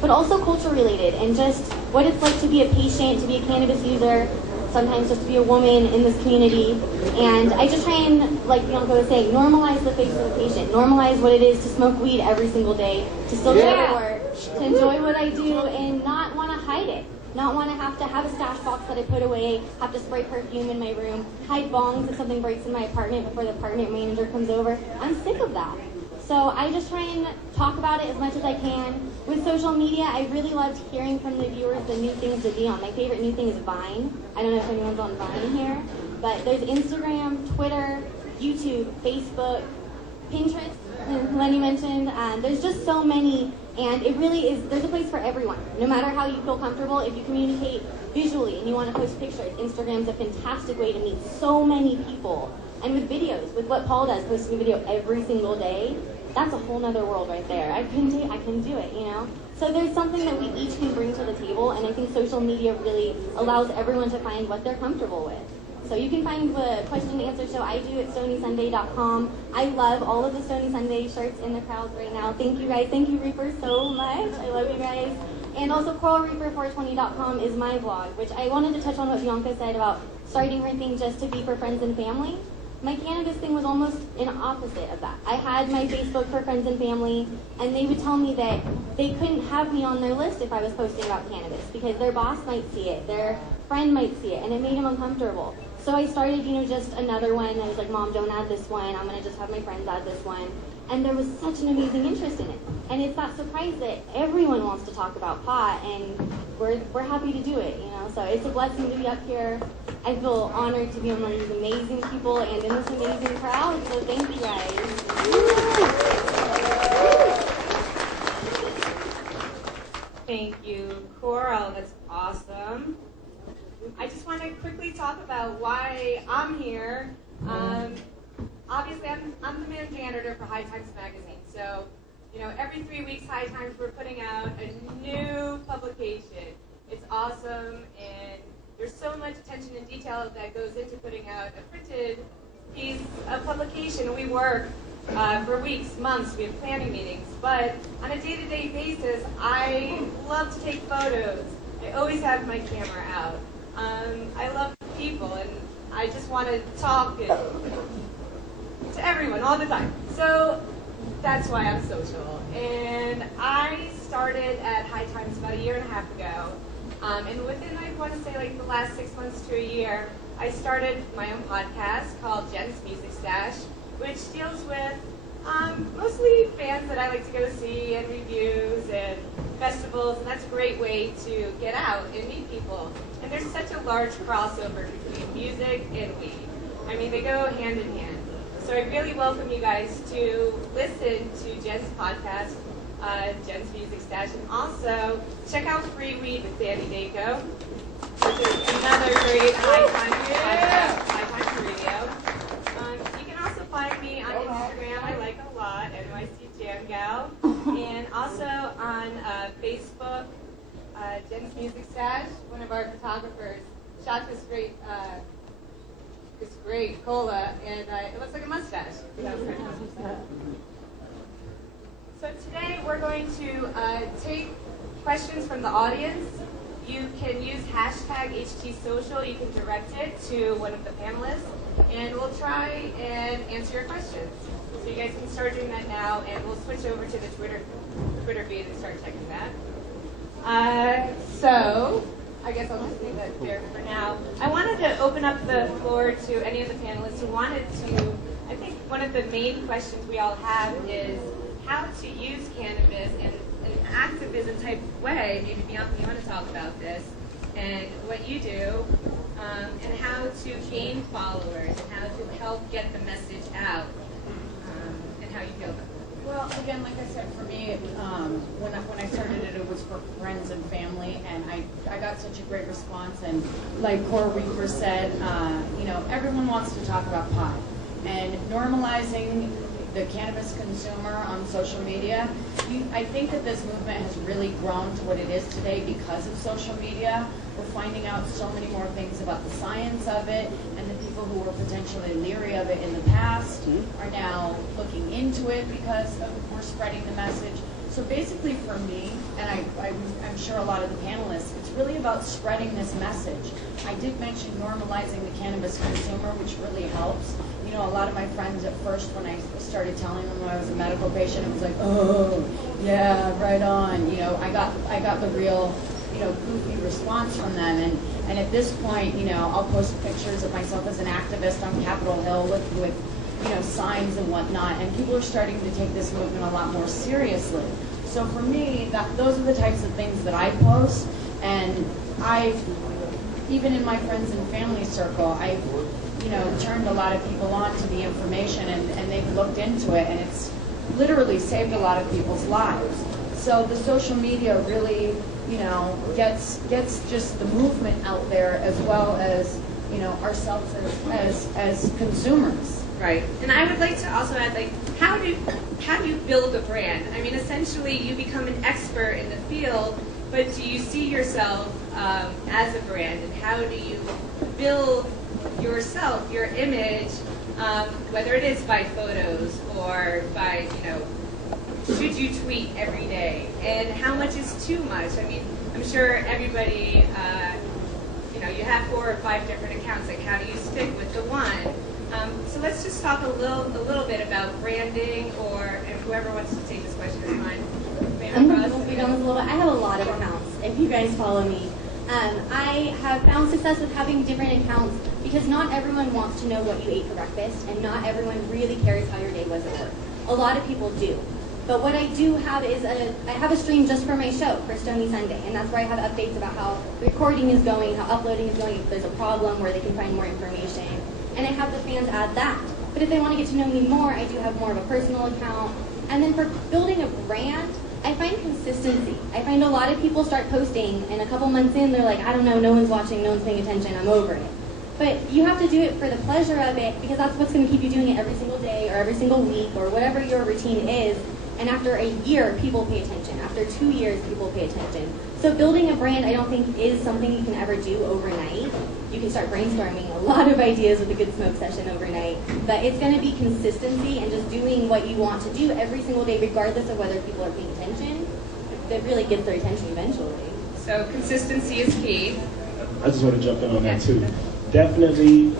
but also culture related and just what it's like to be a patient, to be a cannabis user, sometimes just to be a woman in this community. And I just try and, like Bianca was saying, normalize the face of the patient, normalize what it is to smoke weed every single day, to still go to work, to enjoy what I do and not want to hide it. Not want to have a stash box that I put away, have to spray perfume in my room, hide bongs if something breaks in my apartment before the apartment manager comes over. I'm sick of that. So I just try and talk about it as much as I can. With social media, I really loved hearing from the viewers the new things to be on. My favorite new thing is Vine. I don't know if anyone's on Vine here, but there's Instagram, Twitter, YouTube, Facebook, Pinterest, Lenny mentioned. There's just so many, and it really is, there's a place for everyone. No matter how you feel comfortable, if you communicate visually and you want to post pictures, Instagram's a fantastic way to meet so many people. And with videos, with what Paul does, posting a video every single day, that's a whole nother world right there. I couldn't do it, you know? So there's something that we each can bring to the table, and I think social media really allows everyone to find what they're comfortable with. So you can find the question and answer show I do at StonySunday.com. I love all of the Stony Sunday shirts in the crowds right now. Thank you guys. Thank you, Reaper, so much. I love you guys. And also CoralReaper420.com is my blog, which I wanted to touch on what Bianca said about starting her thing just to be for friends and family. My cannabis thing was almost an opposite of that. I had my Facebook for friends and family, and they would tell me that they couldn't have me on their list if I was posting about cannabis because their boss might see it, their friend might see it, and it made them uncomfortable. So I started, just another one. I was like, Mom, don't add this one. I'm going to just have my friends add this one. And there was such an amazing interest in it. And it's not surprised that everyone wants to talk about pot, and we're happy to do it, So it's a blessing to be up here. I feel honored to be among these amazing people and in this amazing crowd, so thank you guys. Thank you, Coral. That's awesome. I just want to quickly talk about why I'm here. Obviously, I'm the managing editor for High Times magazine, so every 3 weeks, High Times, we're putting out a new publication. It's awesome, and there's so much attention and detail that goes into putting out a printed piece of publication. We work for weeks, months. We have planning meetings. But on a day-to-day basis, I love to take photos. I always have my camera out. I love people, and I just want to talk to everyone all the time. So that's why I'm social. And I started at High Times about 1.5 years ago. And within, I want to say, the last 6 months to a year, I started my own podcast called Jen's Music Stash, which deals with mostly bands that I like to go see and reviews and festivals, and that's a great way to get out and meet people. And there's such a large crossover between music and weed. I mean, they go hand in hand. So I really welcome you guys to listen to Jen's podcast, Jen's Music Stash, and also check out Free Weed with Danny Dako, which is another great High Times podcast, High Times Radio. You can also find me on Instagram, I like a lot, NYC Jam Gal, and also on Facebook, Jen's Music Stash. One of our photographers shot this great cola, and it looks like a mustache. So today we're going to take questions from the audience. You can use hashtag HTSocial. You can direct it to one of the panelists, and we'll try and answer your questions. So you guys can start doing that now, and we'll switch over to the Twitter feed and start checking that. So I guess I'll just leave that there for now. I wanted to open up the floor to any of the panelists who wanted to. I think one of the main questions we all have is how to use cannabis in an activism type way. Maybe Bianca, you want to talk about this, and what you do, and how to gain followers, and how to help get the message out, and how you feel about it. Well, again, like I said, for me, when I started it, it was for friends and family, and I got such a great response. And like Cora Reaper said, everyone wants to talk about pot, and normalizing the cannabis consumer on social media. I think that this movement has really grown to what it is today because of social media. We're finding out so many more things about the science of it, and the people who were potentially leery of it in the past are now looking into it because we're spreading the message. So basically for me, and I sure a lot of the panelists, it's really about spreading this message. I did mention normalizing the cannabis consumer, which really helps. You know, a lot of my friends at first, when I started telling them I was a medical patient, it was like, oh, yeah, right on. You know, I got the real, you know, goofy response from them. And at this point, you know, I'll post pictures of myself as an activist on Capitol Hill with you know, signs and whatnot. And people are starting to take this movement a lot more seriously. So for me, those are the types of things that I post. And even in my friends and family circle, I've, you know, turned a lot of people on to the information, and they've looked into it, and it's literally saved a lot of people's lives. So the social media really, you know, gets just the movement out there, as well as, you know, ourselves as consumers. Right. And I would like to also add, like, how do you build a brand? I mean, essentially, you become an expert in the field, but do you see yourself as a brand, and how do you build yourself, your image, whether it is by photos or by, you know, should you tweet every day, and how much is too much? I mean, I'm sure everybody, you know, you have 4 or 5 different accounts. Like, how do you stick with the one? So let's just talk a little bit about branding, and whoever wants to take this question is fine. I'm going to speak on this a little bit. I have a lot of accounts, if you guys follow me. I have found success with having different accounts because not everyone wants to know what you ate for breakfast, and not everyone really cares how your day was at work. A lot of people do. But what I do have is I have a stream just for my show, for Stony Sunday, and that's where I have updates about how recording is going, how uploading is going, if there's a problem, where they can find more information. And I have the fans add that. But if they want to get to know me more, I do have more of a personal account. And then for building a brand, I find consistency. I find a lot of people start posting, and a couple months in, they're like, I don't know, no one's watching, no one's paying attention, I'm over it. But you have to do it for the pleasure of it, because that's what's going to keep you doing it every single day, or every single week, or whatever your routine is. And after a year, people pay attention. After 2 years, people pay attention. So building a brand, I don't think, is something you can ever do overnight. You can start brainstorming a lot of ideas with a good smoke session overnight. But it's going to be consistency and just doing what you want to do every single day, regardless of whether people are paying attention. That really gets their attention eventually. So consistency is key. I just want to jump in on that too. Definitely,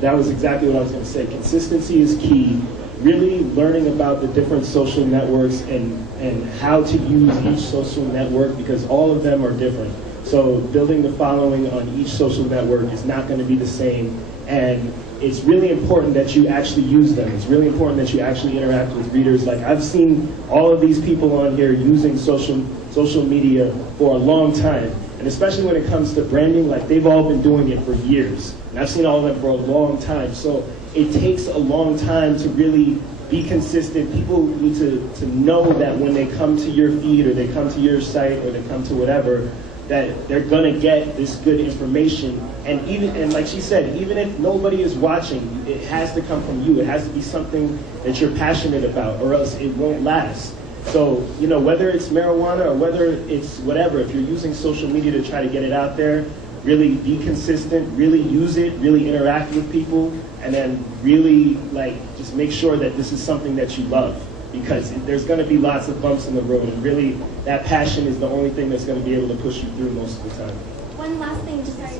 that was exactly what I was going to say. Consistency is key. Really learning about the different social networks and how to use each social network, because all of them are different. So building the following on each social network is not going to be the same, and it's really important that you actually use them. It's really important that you actually interact with readers. Like, I've seen all of these people on here using social media for a long time, and especially when it comes to branding, like, they've all been doing it for years, and I've seen all of them for a long time. So it takes a long time to really be consistent. People need to know that when they come to your feed, or they come to your site, or they come to whatever, that they're gonna get this good information. And like she said, even if nobody is watching, it has to come from you. It has to be something that you're passionate about, or else it won't last. So, you know, whether it's marijuana or whether it's whatever, if you're using social media to try to get it out there, really be consistent, really use it, really interact with people, and then really, like, just make sure that this is something that you love, because there's going to be lots of bumps in the road, and really that passion is the only thing that's going to be able to push you through most of the time. One last thing, just sorry,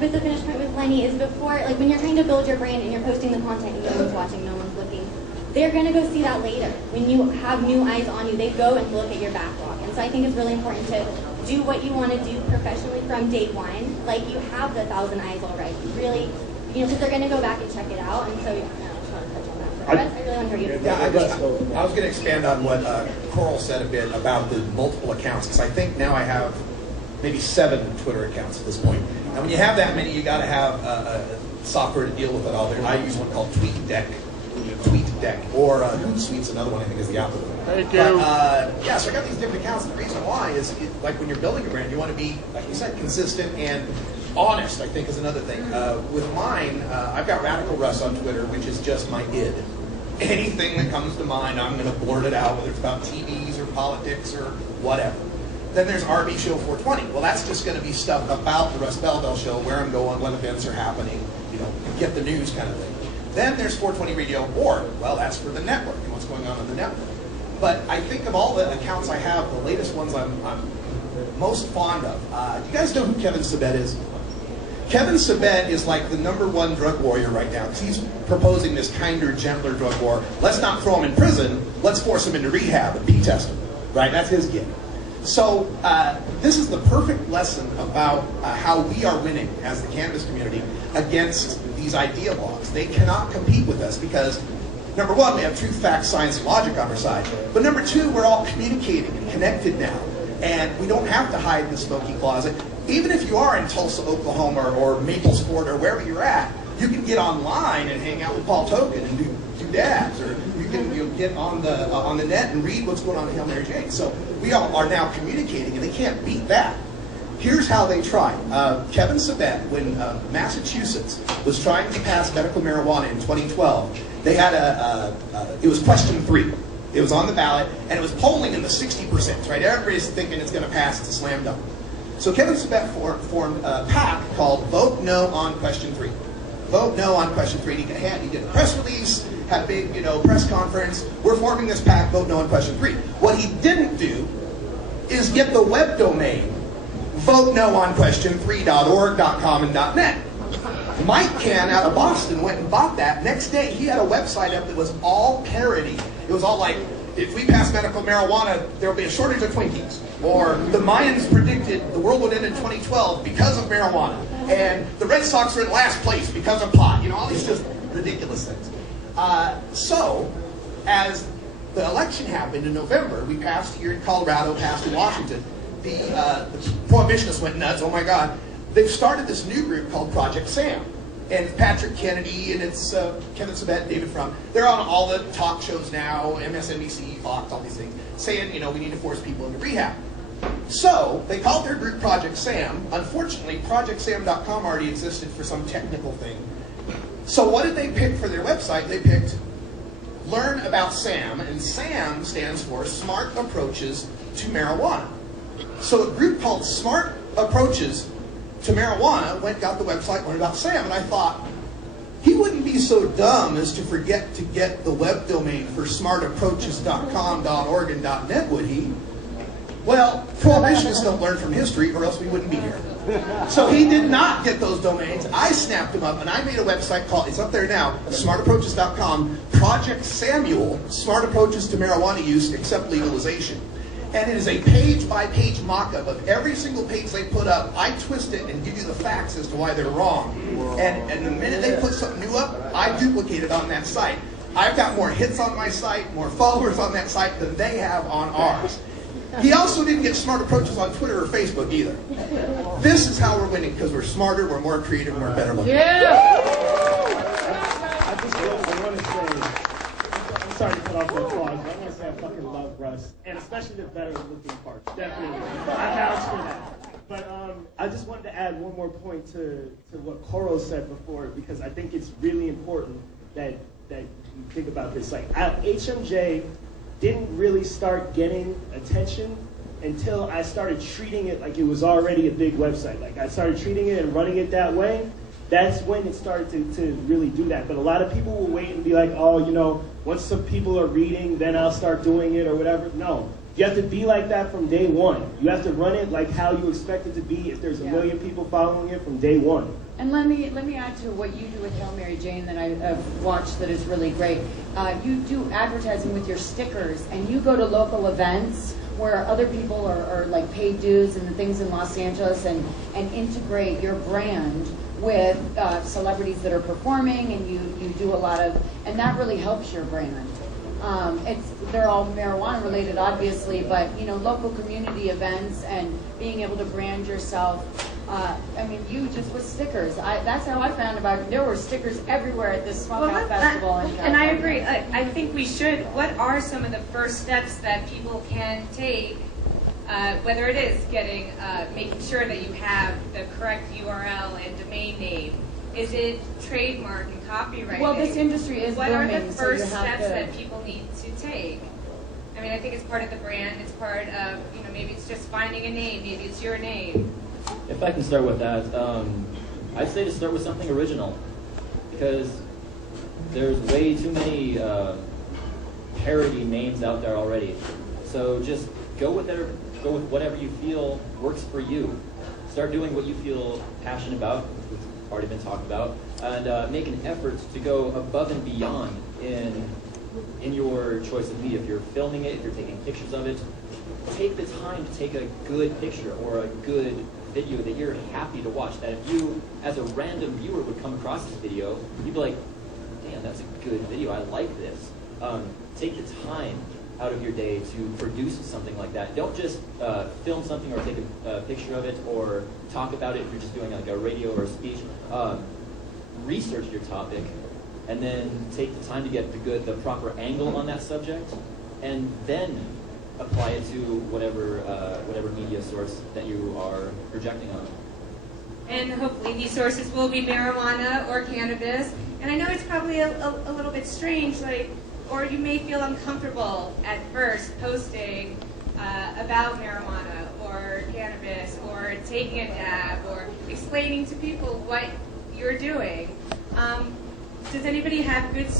with the finish point with Lenny, is before, like, when you're trying to build your brand and you're posting the content and no one's watching, no one's looking, they're going to go see that later. When you have new eyes on you, they go and look at your backlog. And so I think it's really important to do what you want to do professionally from day one. Like, you have the 1,000 eyes already. Really, you know, because they're going to go back and check it out. And so, I just want to touch on that for the rest. I really want to hear you. Yeah, I was going to expand on what Coral said a bit about the multiple accounts, because I think now I have maybe 7 Twitter accounts at this point. And when you have that many, you got to have a software to deal with it all. There, I use one called TweetDeck, or Hootsuite's another one I think is the Apple one. Thank you. But, yeah, so I got these different accounts. And the reason why is, like, when you're building a brand, you want to be, like you said, consistent and honest, I think, is another thing. With mine, I've got Radical Russ on Twitter, which is just my id. Anything that comes to mind, I'm going to blurt it out, whether it's about TVs or politics or whatever. Then there's RB Show 420. Well, that's just going to be stuff about the Russ Bell Show, where I'm going, what events are happening, you know, get the news kind of thing. Then there's 420 Radio Board. Well, that's for the network and what's going on the network. But I think of all the accounts I have, the latest ones I'm most fond of. Do you guys know who Kevin Sabet is? Kevin Sabet is like the #1 drug warrior right now, because he's proposing this kinder, gentler drug war. Let's not throw him in prison, let's force him into rehab and P-test him, right? That's his gig. So this is the perfect lesson about how we are winning as the cannabis community against these idea blogs. They cannot compete with us because, number one, we have truth, facts, science, and logic on our side. But number two, we're all communicating and connected now. And we don't have to hide in the smoky closet. Even if you are in Tulsa, Oklahoma, or Maplesport, or wherever you're at, you can get online and hang out with Paul Toker and do dabs, or you can get on the net and read what's going on in Hail Mary Jane. So we all are now communicating, and they can't beat that. Here's how they tried. Kevin Sabet, when Massachusetts was trying to pass medical marijuana in 2012, they had it was question 3. It was on the ballot, and it was polling in the 60%, right? Everybody's thinking it's going to pass, it's a slam dunk. So Kevin Sabet formed a PAC called Vote No on Question 3. Vote No on Question 3. He did a press release, had a big, press conference. We're forming this PAC, Vote No on Question 3. What he didn't do is get the web domain, votenoonquestion3.org.com and .net. Mike Can out of Boston went and bought that. Next day, he had a website up that was all parody. It was all like, if we pass medical marijuana, there will be a shortage of Twinkies. Or the Mayans predicted the world would end in 2012 because of marijuana. And the Red Sox are in last place because of pot. All these just ridiculous things. So, as the election happened in November, we passed here in Colorado, passed in Washington. The prohibitionists went nuts. Oh my God. They've started this new group called Project Sam. And it's Patrick Kennedy, and it's Kevin Sabet, David Frum. They're on all the talk shows now, MSNBC, Fox, all these things, saying, we need to force people into rehab. So they called their group Project Sam. Unfortunately, ProjectSam.com already existed for some technical thing. So what did they pick for their website? They picked Learn About Sam, and SAM stands for Smart Approaches to Marijuana. So a group called Smart Approaches to Marijuana went and got the website Learn About Sam, and I thought, he wouldn't be so dumb as to forget to get the web domain for smartapproaches.com, .org, and .net, would he? Well, prohibitionists don't learn from history, or else we wouldn't be here. So he did not get those domains. I snapped them up, and I made a website called, it's up there now, smartapproaches.com, Project Samuel, Smart Approaches to Marijuana Use Except Legalization. And it is a page-by-page mock-up of every single page they put up. I twist it and give you the facts as to why they're wrong. And the minute they put something new up, I duplicate it on that site. I've got more hits on my site, more followers on that site than they have on ours. He also didn't get Smart Approaches on Twitter or Facebook either. This is how we're winning, because we're smarter, we're more creative, we're better looking. I want to say, I'm sorry to cut off the applause, but I want to say I fucking love Russ, and especially the better looking parts, definitely. I vouch for that. But I just wanted to add one more point to what Coral said before, because I think it's really important that you think about this. Like, HMJ didn't really start getting attention until I started treating it like it was already a big website. Like, I started treating it and running it that way. That's when it started to really do that. But a lot of people will wait and be like, oh, once some people are reading, then I'll start doing it or whatever. No. You have to be like that from day one. You have to run it like how you expect it to be if there's a million people following it from day one. And let me add to what you do with Hail Mary Jane that I've watched that is really great. You do advertising with your stickers, and you go to local events where other people are like paid dues and the things in Los Angeles, and integrate your brand with celebrities that are performing, and you do a lot of, and that really helps your brand. They're all marijuana related, obviously, but local community events and being able to brand yourself. You just with stickers. That's how I found about it. There were stickers everywhere at this Smokehouse Festival. And I agree. I think we should. What are some of the first steps that people can take? Whether it is making sure that you have the correct URL and domain name. Is it trademark and copyright? Well, this industry is What booming, are the first so steps that people need to take? I think it's part of the brand. It's part of, maybe it's just finding a name. Maybe it's your name. If I can start with that, I'd say to start with something original, because there's way too many parody names out there already. So just go with whatever you feel works for you. Start doing what you feel passionate about, which has already been talked about, and make an effort to go above and beyond in your choice of media. If you're filming it, if you're taking pictures of it, take the time to take a good picture or a good video that you're happy to watch. That if you, as a random viewer, would come across this video, you'd be like, damn, that's a good video, I like this. Take the time out of your day to produce something like that. Don't just film something or take a picture of it or talk about it if you're just doing like a radio or a speech. Research your topic and then take the time to get the proper angle on that subject, and then apply it to whatever media source that you are projecting on. And hopefully these sources will be marijuana or cannabis. And I know it's probably a little bit strange, or you may feel uncomfortable at first posting about marijuana or cannabis or taking a dab or explaining to people what you're doing. Does anybody have a good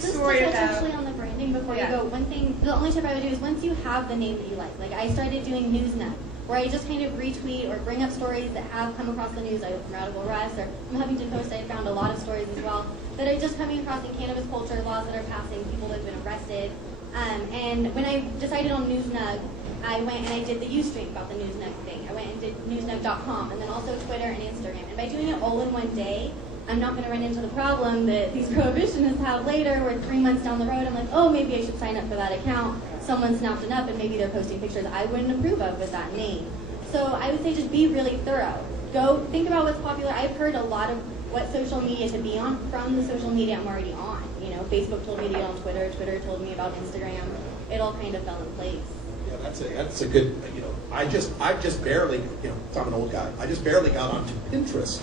story about? Actually on the branding before you go, one thing, the only tip I would do is once you have the name that you like I started doing Newsnet, where I just kind of retweet or bring up stories that have come across the news, either from Radical Arrest or from Huffington Post. I found a lot of stories as well that are just coming across in cannabis culture, laws that are passing, people that have been arrested. And when I decided on Newsnug, I went and I did the Ustream about the Newsnug thing. I went and did newsnug.com, and then also Twitter and Instagram. And by doing it all in one day, I'm not going to run into the problem that these prohibitionists have later, where 3 months down the road, I'm like, oh, maybe I should sign up for that account. Someone snapped it up, and maybe they're posting pictures I wouldn't approve of with that name. So I would say just be really thorough. Go think about what's popular. I've heard a lot of what social media to be on from the social media I'm already on. You know, Facebook told me to get on Twitter. Twitter told me about Instagram. It all kind of fell in place. Yeah, that's a good, I've just barely, I'm an old guy, I just barely got onto Pinterest.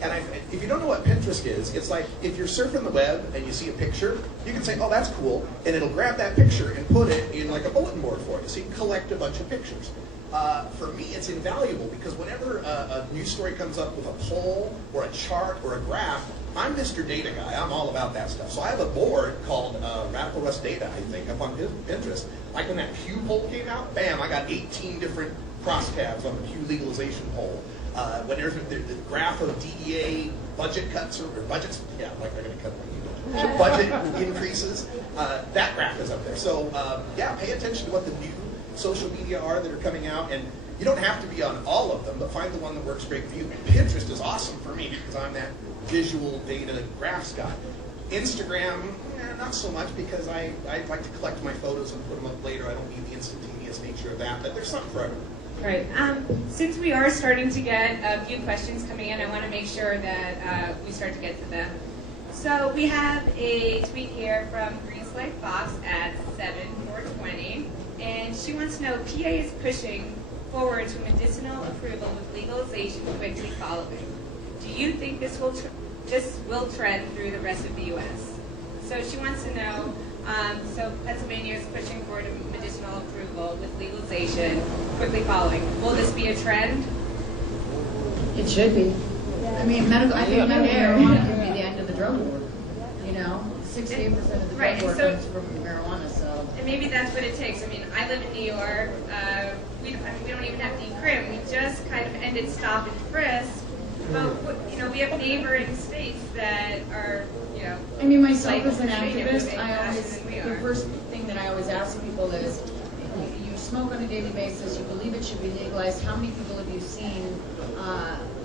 And if you don't know what Pinterest is, it's like if you're surfing the web and you see a picture, you can say, oh, that's cool, and it'll grab that picture and put it in like a bulletin board for you, so you can collect a bunch of pictures. For me, it's invaluable because whenever a news story comes up with a poll or a chart or a graph, I'm Mr. Data Guy. I'm all about that stuff. So I have a board called Radical Arrest Data, I think, up on Pinterest. Like when that Pew poll came out, bam, I got 18 different crosstabs on the Pew legalization poll. When there's the graph of DEA budget cuts or budgets, like they're going to cut the budget increases, that graph is up there. So pay attention to what the new social media are that are coming out, and you don't have to be on all of them, but find the one that works great for you. And Pinterest is awesome for me because I'm that visual data graphs guy. Instagram, not so much because I like to collect my photos and put them up later. I don't need the instantaneous nature of that, but there's something for everyone. Right. Since we are starting to get a few questions coming in, I want to make sure that we start to get to them. So we have a tweet here from Greenslight Fox at 7/4/20, and she wants to know, PA is pushing forward to medicinal approval with legalization quickly following. Do you think this will trend through the rest of the U.S.? So she wants to know, so Pennsylvania is pushing forward to medicinal approval with legalization quickly following. Will this be a trend? It should be. I mean, medical marijuana could be the end of the drug war. 68% of the drug war comes from marijuana, so. And maybe that's what it takes. I mean, I live in New York. We don't even have decrim. We just kind of ended stop and frisk. But we have neighboring states that are, I mean, myself as an activist, the first thing that I always ask people is, you smoke on a daily basis, you believe it should be legalized, how many people have you seen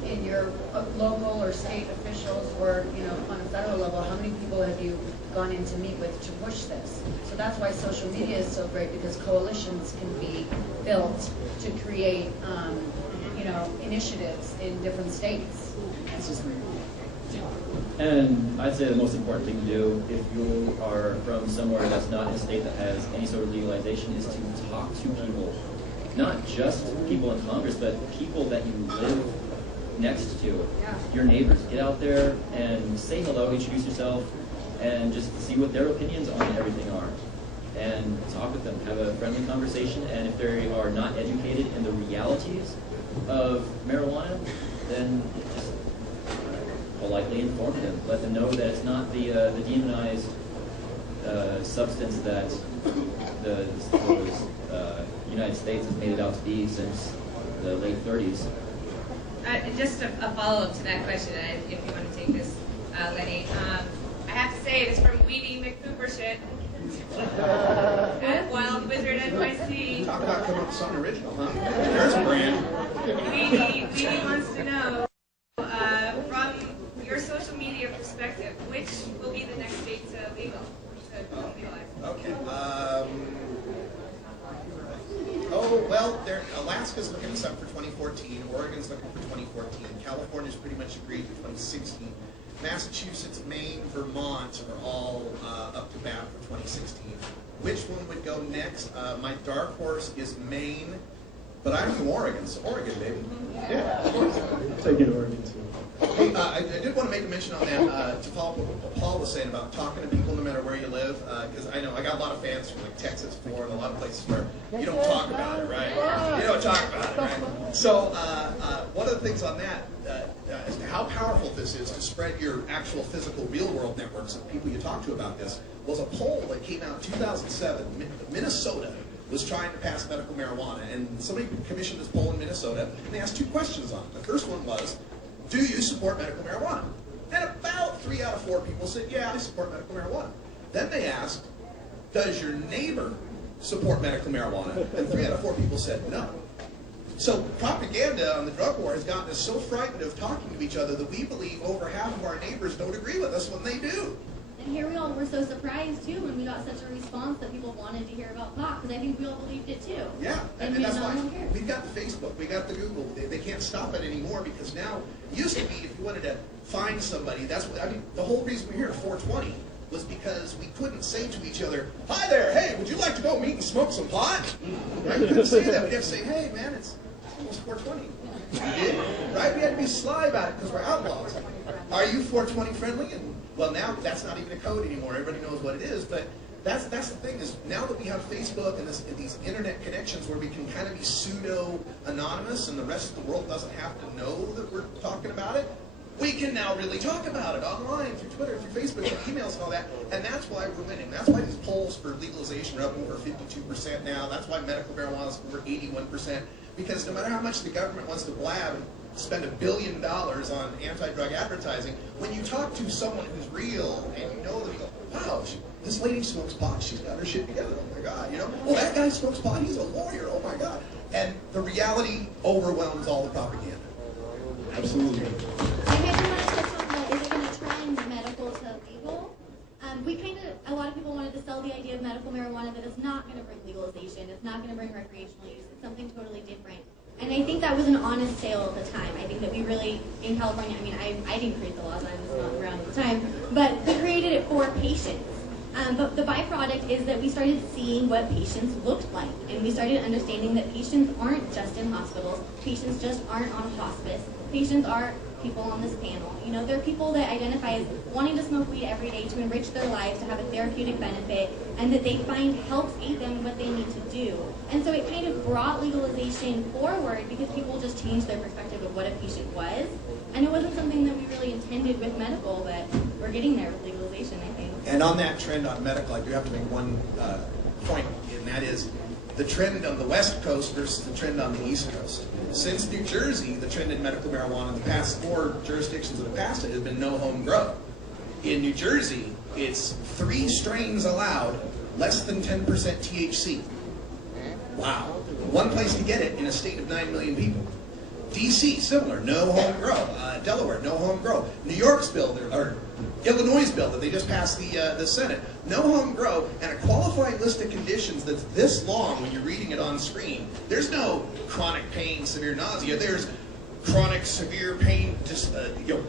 in your local or state officials or, on a federal level, how many people have you gone in to meet with to push this? So that's why social media is so great, because coalitions can be built to create, initiatives in different states. That's just me. And I'd say the most important thing to do if you are from somewhere that's not in a state that has any sort of legalization is to talk to people. Not just people in Congress, but people that you live next to. Your neighbors. Get out there and say hello, introduce yourself, and just see what their opinions on everything are. And talk with them. Have a friendly conversation, and if they are not educated in the realities of marijuana, then just politely inform them. Let them know that it's not the demonized substance that the United States has made it out to be since the late 30s. Just a follow-up to that question, if you want to take this, Lenny. I have to say, it's from Weedy McCooper shit. At Wild Wizard NYC. Talk about coming up with something original, huh? There's a brand. Weedy wants to know, from your social media perspective, which will be the next state to legalize? Okay. Well, Alaska's looking at something for 2014. Oregon's looking for 2014. California's pretty much agreed for 2016. Massachusetts, Maine, Vermont are all up to bat for 2016. Which one would go next? My dark horse is Maine, but I'm from Oregon, so Oregon, baby. Yeah. Take it Oregon too. Hey, I did want to make a mention on that, to follow up what Paul was saying about talking to people no matter where you live, because I know I got a lot of fans from like Texas, Florida, a lot of places where you don't talk about it, right? You don't talk about it, right? So one of the things on that, as to how powerful this is to spread your actual physical real world networks of people you talk to about this, was a poll that came out in 2007. Minnesota was trying to pass medical marijuana, and somebody commissioned this poll in Minnesota, and they asked 2 questions on it. The first one was, do you support medical marijuana? And about 3 out of 4 people said, yeah, I support medical marijuana. Then they asked, does your neighbor support medical marijuana? And 3 out of 4 people said no. So propaganda on the drug war has gotten us so frightened of talking to each other that we believe over half of our neighbors don't agree with us when they do. And here we all were so surprised too when we got such a response that people wanted to hear about pot, because I think we all believed it too. Yeah, and yet that's no why one cared. we've got the Facebook, we got the Google. They can't stop it anymore, because now, it used to be if you wanted to find somebody, that's what, I mean, the whole reason we're here at 420 was because we couldn't say to each other, hi there, hey, would you like to go meet and smoke some pot? Right? We couldn't say that. We'd have to say, hey man, it's almost 420. Right? We had to be sly about it because we're outlaws. Are you 420 friendly? And well, now that's not even a code anymore. Everybody knows what it is. But that's the thing, is now that we have Facebook and these internet connections where we can kind of be pseudo-anonymous and the rest of the world doesn't have to know that we're talking about it, we can now really talk about it online, through Twitter, through Facebook, through emails and all that. And that's why we're winning. That's why these polls for legalization are up over 52% now. That's why medical marijuana is over 81%. Because no matter how much the government wants to blab and spend $1 billion on anti-drug advertising, when you talk to someone who's real and you know them, you go, wow, this lady smokes pot, she's got her shit together, oh my God, you know? Oh, that guy smokes pot, he's a lawyer, oh my God. And the reality overwhelms all the propaganda. Absolutely. I kind of want to touch on that. Is it going to trend medical to legal? A lot of people wanted to sell the idea of medical marijuana that it's not going to bring legalization, it's not going to bring recreational use, it's something totally different. And I think that was an honest sale at the time. I think that we really, in California, I mean, I didn't create the laws, I was not around at the time, but we created it for patients. But the byproduct is that we started seeing what patients looked like, and we started understanding that patients aren't just in hospitals, patients just aren't on hospice, patients are people on this panel. You know, they're people that identify as wanting to smoke weed every day to enrich their lives, to have a therapeutic benefit, and that they find helps aid them in what they need to do. And so it kind of brought legalization forward because people just changed their perspective of what a patient was. And it wasn't something that we really intended with medical, but we're getting there with legalization, I think. And on that trend on medical, I do have to make one point, and that is the trend on the West Coast versus the trend on the East Coast. Since New Jersey, the trend in medical marijuana in the past 4 jurisdictions that have passed it has been no home grow. In New Jersey, it's 3 strains allowed, less than 10% THC. Wow. One place to get it in a state of 9 million people. DC, similar, no home grow. Delaware, no home grow. New York's bill, or Illinois' bill that they just passed the Senate, no home grow, and a qualifying list of conditions that's this long when you're reading it on screen. There's no chronic pain, severe nausea. There's chronic severe pain, just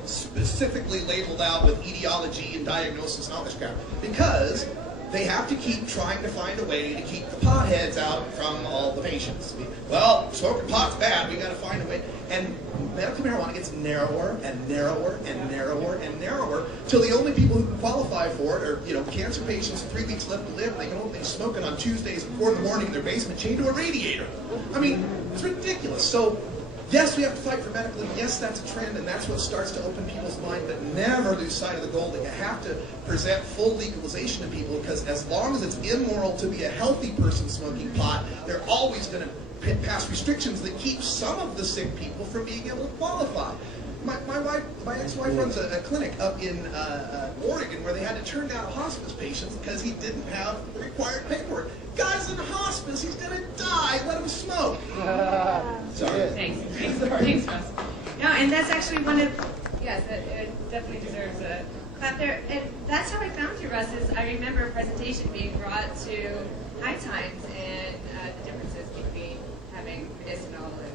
specifically labeled out with etiology and diagnosis and all this crap, because they have to keep trying to find a way to keep the potheads out from all the patients. Well, smoking pot's bad, we got to find a way. And medical marijuana gets narrower and narrower and narrower and narrower till the only people who can qualify for it are, cancer patients, 3 weeks left to live, and they can only be smoking on Tuesdays at 4 in the morning in their basement chained to a radiator. I mean, it's ridiculous. So Yes, we have to fight for medical, and yes, that's a trend, and that's what starts to open people's mind, but never lose sight of the goal that you have to present full legalization to people, because as long as it's immoral to be a healthy person smoking pot, they're always going to pass restrictions that keep some of the sick people from being able to qualify. My ex-wife runs a clinic up in Oregon where they had to turn down hospice patients because he didn't have the required paperwork. Guy's in hospice, he's going to die, let him smoke. Sorry. Thanks, Russ. No, and that's actually one of, yes, it definitely deserves a clap there. And that's how I found you, Russ, is I remember a presentation being brought to High Times and the differences between having medicinal and.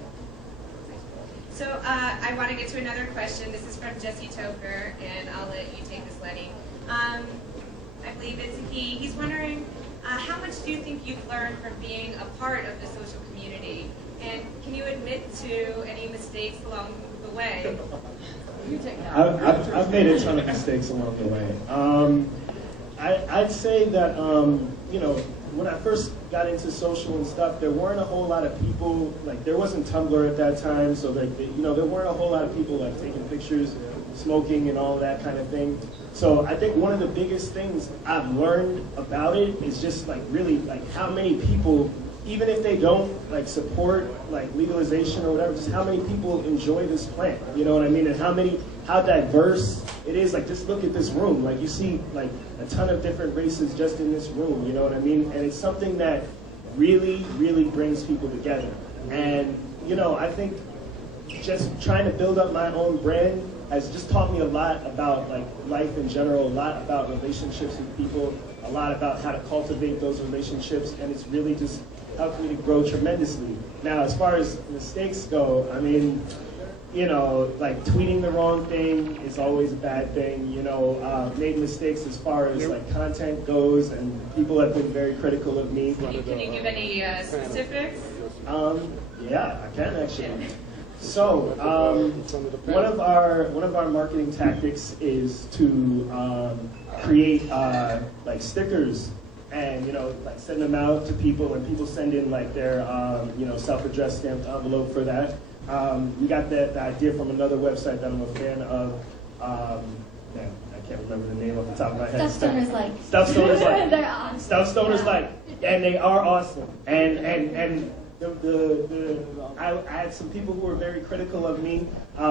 So I want to get to another question. This is from Jesse Toker, and I'll let you take this, Lenny. I believe it's a he. He's wondering, how much do you think you've learned from being a part of the social community? And can you admit to any mistakes along the way? I've made a ton of mistakes along the way. I'd say that, you know, when I first got into social and stuff, there weren't a whole lot of people, like there wasn't Tumblr at that time, so like, you know, there weren't a whole lot of people like taking pictures, smoking and all that kind of thing. So I think one of the biggest things I've learned about it is just like really like how many people, even if they don't like support like legalization or whatever, just how many people enjoy this plant, you know what I mean? And how diverse it is. Like just look at this room, like you see like a ton of different races just in this room, you know what I mean? And it's something that really, really brings people together. And, you know, I think just trying to build up my own brand has just taught me a lot about like life in general, a lot about relationships with people, a lot about how to cultivate those relationships, and it's really just helped me to grow tremendously. Now, as far as mistakes go, I mean, you know, like tweeting the wrong thing is always a bad thing, you know, made mistakes as far as like content goes, and people have been very critical of me. Can you give any specifics? Yeah, I can actually. So, one of our marketing tactics is to create like stickers, and you know, like send them out to people, and people send in like their you know, self-addressed stamped envelope for that. We got the idea from another website that I'm a fan of. Man, I can't remember the name off the top of my head. Stuff Stoners Like. Stuff Stoners Like. They're awesome. Stuff Stoners Like, and they are awesome. And I had some people who were very critical of me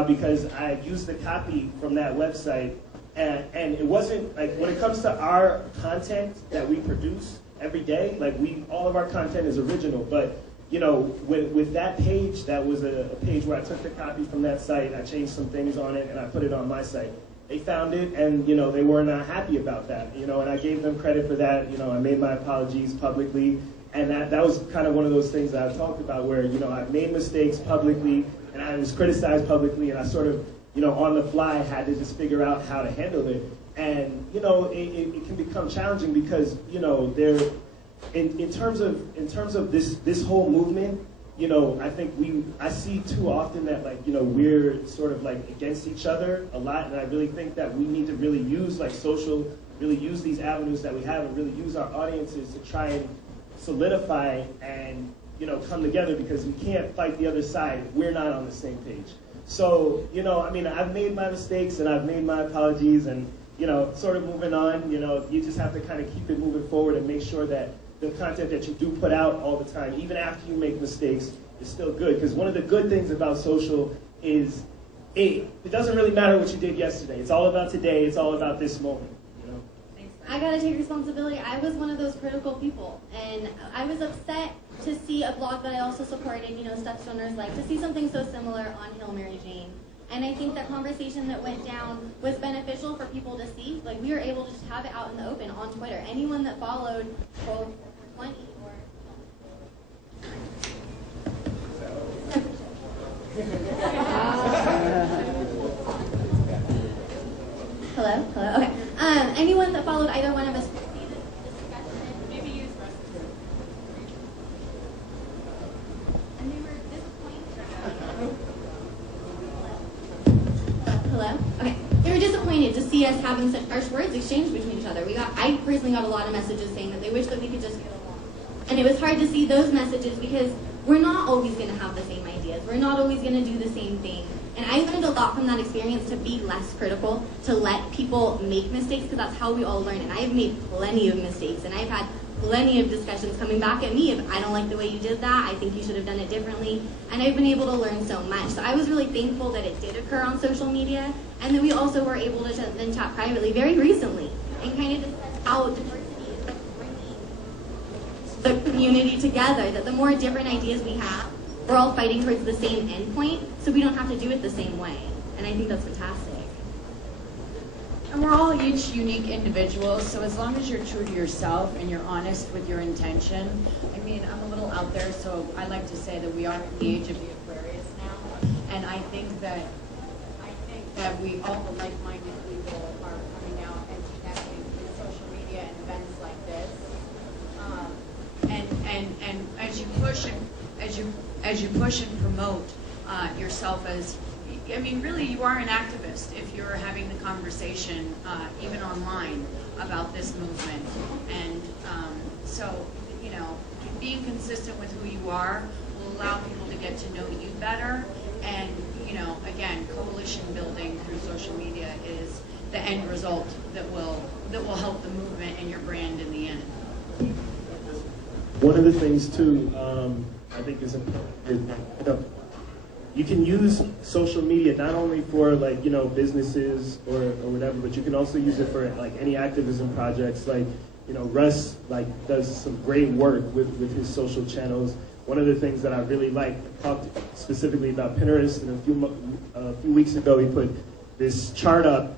because I used the copy from that website, and it wasn't like, when it comes to our content that we produce every day, like all of our content is original, but you know, with that page, that was a page where I took the copy from that site, I changed some things on it, and I put it on my site. They found it, and you know, they were not happy about that, you know, and I gave them credit for that. You know, I made my apologies publicly, and that was kind of one of those things that I talked about where, you know, I made mistakes publicly, and I was criticized publicly, and I sort of, you know, on the fly had to just figure out how to handle it. And you know, it can become challenging because, you know, in terms of this whole movement, you know, I think I see too often that, like, you know, we're sort of like against each other a lot, and I really think that we need to really use like social, really use these avenues that we have, and really use our audiences to try and solidify and, you know, come together, because we can't fight the other side if we're not on the same page. So, you know, I mean, I've made my mistakes and I've made my apologies, and, you know, sort of moving on, you know, you just have to kind of keep it moving forward and make sure that the content that you do put out all the time, even after you make mistakes, is still good. Because one of the good things about social is it doesn't really matter what you did yesterday. It's all about today. It's all about this moment. You know? I gotta take responsibility. I was one of those critical people, and I was upset to see a blog that I also supported, you know, Stuff Stoners Like, to see something so similar on Hail Mary Jane. And I think that conversation that went down was beneficial for people to see. Like, we were able to just have it out in the open on Twitter. Anyone that followed both 20 or Hello? Hello? Okay. Anyone that followed either one of us could see this discussion. Maybe use Russ. And they were disappointed. Hello? Okay. They were disappointed to see us having such harsh words exchanged between each other. I personally got a lot of messages saying that they wish that we could just get along. And it was hard to see those messages because we're not always going to have the same ideas. We're not always going to do the same thing. And I learned a lot from that experience to be less critical, to let people make mistakes, because that's how we all learn. And I've made plenty of mistakes, and I've had plenty of discussions coming back at me if I don't like the way you did that, I think you should have done it differently. And I've been able to learn so much. So I was really thankful that it did occur on social media, and that we also were able to then chat privately very recently and kind of discuss how diversity is bringing the community together, that the more different ideas we have, we're all fighting towards the same endpoint, so we don't have to do it the same way. And I think that's fantastic. And we're all each unique individuals, so as long as you're true to yourself and you're honest with your intention. I mean, I'm a little out there, so I like to say that we are in the age of the Aquarius now, and I think that we all, the like-minded people, are coming out and connecting with social media and events like this. And as you push and promote yourself as, I mean, really, you are an activist if you're having the conversation, even online, about this movement. And so, you know, being consistent with who you are will allow people to get to know you better. And, you know, again, coalition building through social media is the end result that will help the movement and your brand in the end. One of the things too, I think is important is, you know, you can use social media not only for, like, you know, businesses or whatever, but you can also use it for like any activism projects. Like, you know, Russ does some great work with his social channels. One of the things that I really like, talked specifically about Pinterest, and a few weeks ago he put this chart up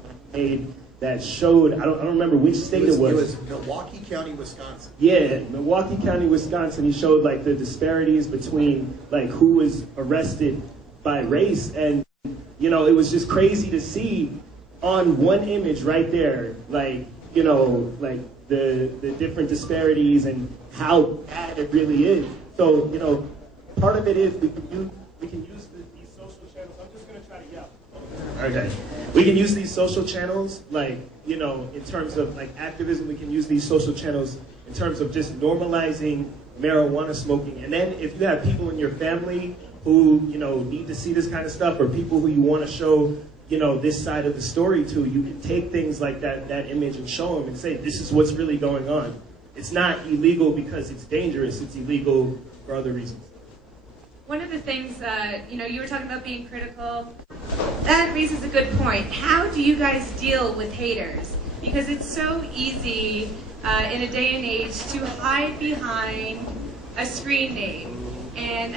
that showed, I don't remember which state it was. It was Milwaukee County, Wisconsin. Yeah, Milwaukee County, Wisconsin. He showed like the disparities between like who was arrested by race, and you know, it was just crazy to see on one image right there, like, you know, like the different disparities and how bad it really is. So, you know, part of it is we can use these social channels. I'm just gonna try to yell. Okay. We can use these social channels, like, you know, in terms of like activism. We can use these social channels in terms of just normalizing marijuana smoking. And then if you have people in your family who, you know, need to see this kind of stuff, or people who you want to show, you know, this side of the story to, you can take things like that image and show them and say, this is what's really going on. It's not illegal because it's dangerous. It's illegal for other reasons. One of the things, you know, you were talking about being critical. That raises a good point. How do you guys deal with haters? Because it's so easy in a day and age to hide behind a screen name. And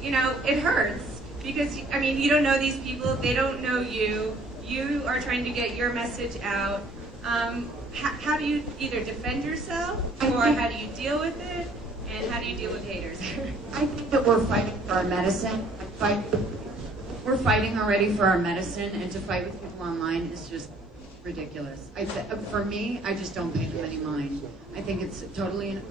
you know, it hurts. Because, I mean, you don't know these people, they don't know you. You are trying to get your message out. How do you either defend yourself, or how do you deal with it? And how do you deal with haters? I think that we're fighting for our medicine. We're fighting already for our medicine, and to fight with people online is just ridiculous. For me, I just don't pay them any mind. I think it's totally an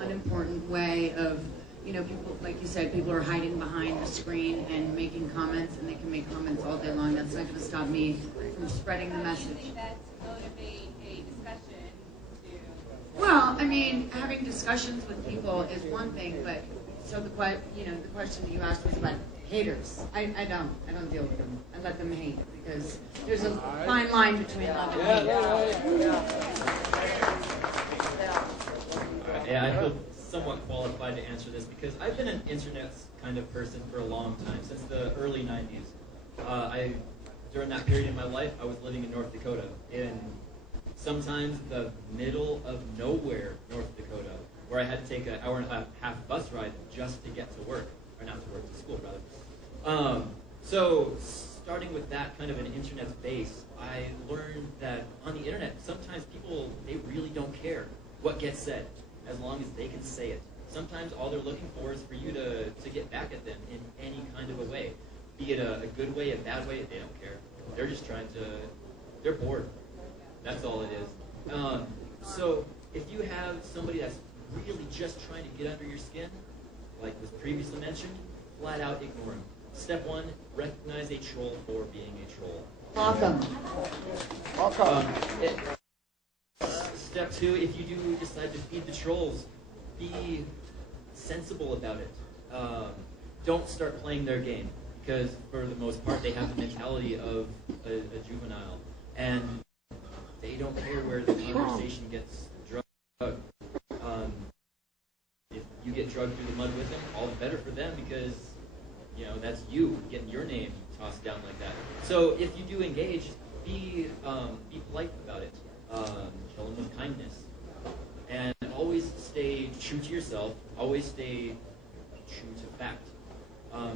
unimportant way of, you know, people, like you said, people are hiding behind a screen and making comments, and they can make comments all day long. That's not going to stop me from spreading the message. Do you think that to motivate a discussion to... Well, I mean, having discussions with people is one thing, but so the question that you asked was about haters. I don't deal with them. I let them hate, because there's a fine line between love and hate. Yeah, I feel somewhat qualified to answer this because I've been an internet kind of person for a long time, since the early 90s. During that period in my life, I was living in North Dakota, in sometimes the middle of nowhere, North Dakota, where I had to take an hour and a half bus ride just to get to work, or not to work, to school rather. So starting with that kind of an internet base, I learned that on the internet, sometimes people, they really don't care what gets said, as long as they can say it. Sometimes all they're looking for is for you to get back at them in any kind of a way. Be it a good way, a bad way, they don't care. They're just trying to, they're bored. That's all it is. So if you have somebody that's really just trying to get under your skin, like was previously mentioned, flat out ignore them. Step one, recognize a troll for being a troll. Welcome. Step two, if you do decide to feed the trolls, be sensible about it. don't start playing their game, because for the most part they have the mentality of a juvenile, and they don't care where the conversation gets drugged. If you get drugged through the mud with them, all the better for them, because that's you getting your name tossed down like that. So if you do engage, be polite about it. Show them with kindness, and always stay true to yourself. Always stay true to fact,